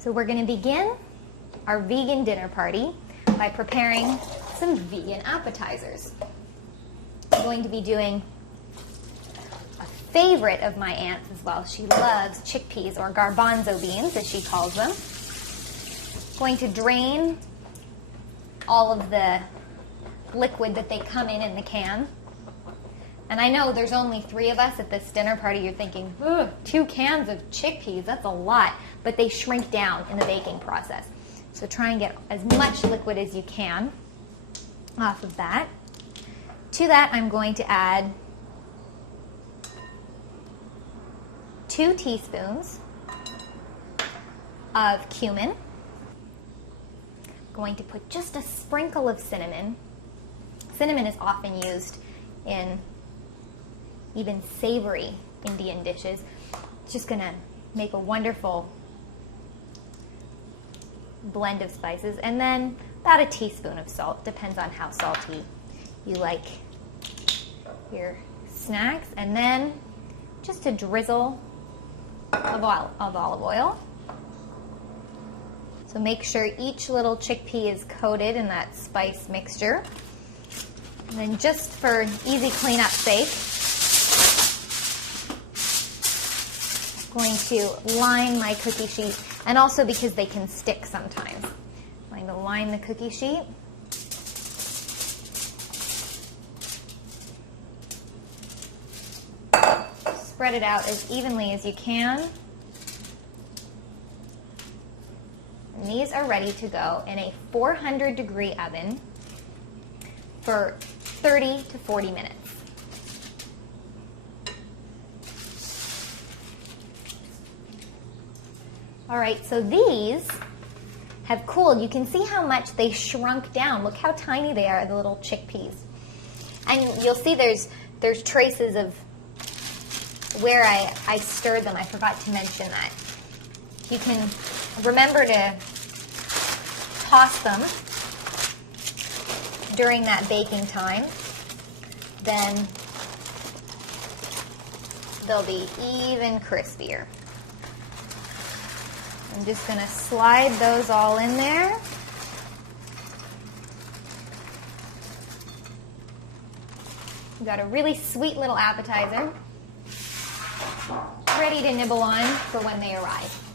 So we're going to begin our vegan dinner party by preparing some vegan appetizers. I'm going to be doing a favorite of my aunt's as well. She loves chickpeas, or garbanzo beans as she calls them. Going to drain all of the liquid that they come in the can. And I know there's only 3 of us at this dinner party. You're thinking, 2 cans of chickpeas, that's a lot. But they shrink down in the baking process. So try and get as much liquid as you can off of that. To that, I'm going to add 2 teaspoons of cumin. I'm going to put just a sprinkle of cinnamon. Cinnamon is often used in even savory Indian dishes. It's just going to make a wonderful blend of spices. And then about a teaspoon of salt. Depends on how salty you like your snacks. And then just a drizzle of olive oil. So make sure each little chickpea is coated in that spice mixture. And then just for easy cleanup sake, I'm going to line my cookie sheet, and also because they can stick sometimes. I'm going to line the cookie sheet. Spread it out as evenly as you can. And these are ready to go in a 400-degree oven for 30 to 40 minutes. All right, so these have cooled. You can see how much they shrunk down. Look how tiny they are, the little chickpeas. And you'll see there's traces of where I stirred them. I forgot to mention that. You can remember to toss them during that baking time. Then they'll be even crispier. I'm just going to slide those all in there. We've got a really sweet little appetizer ready to nibble on for when they arrive.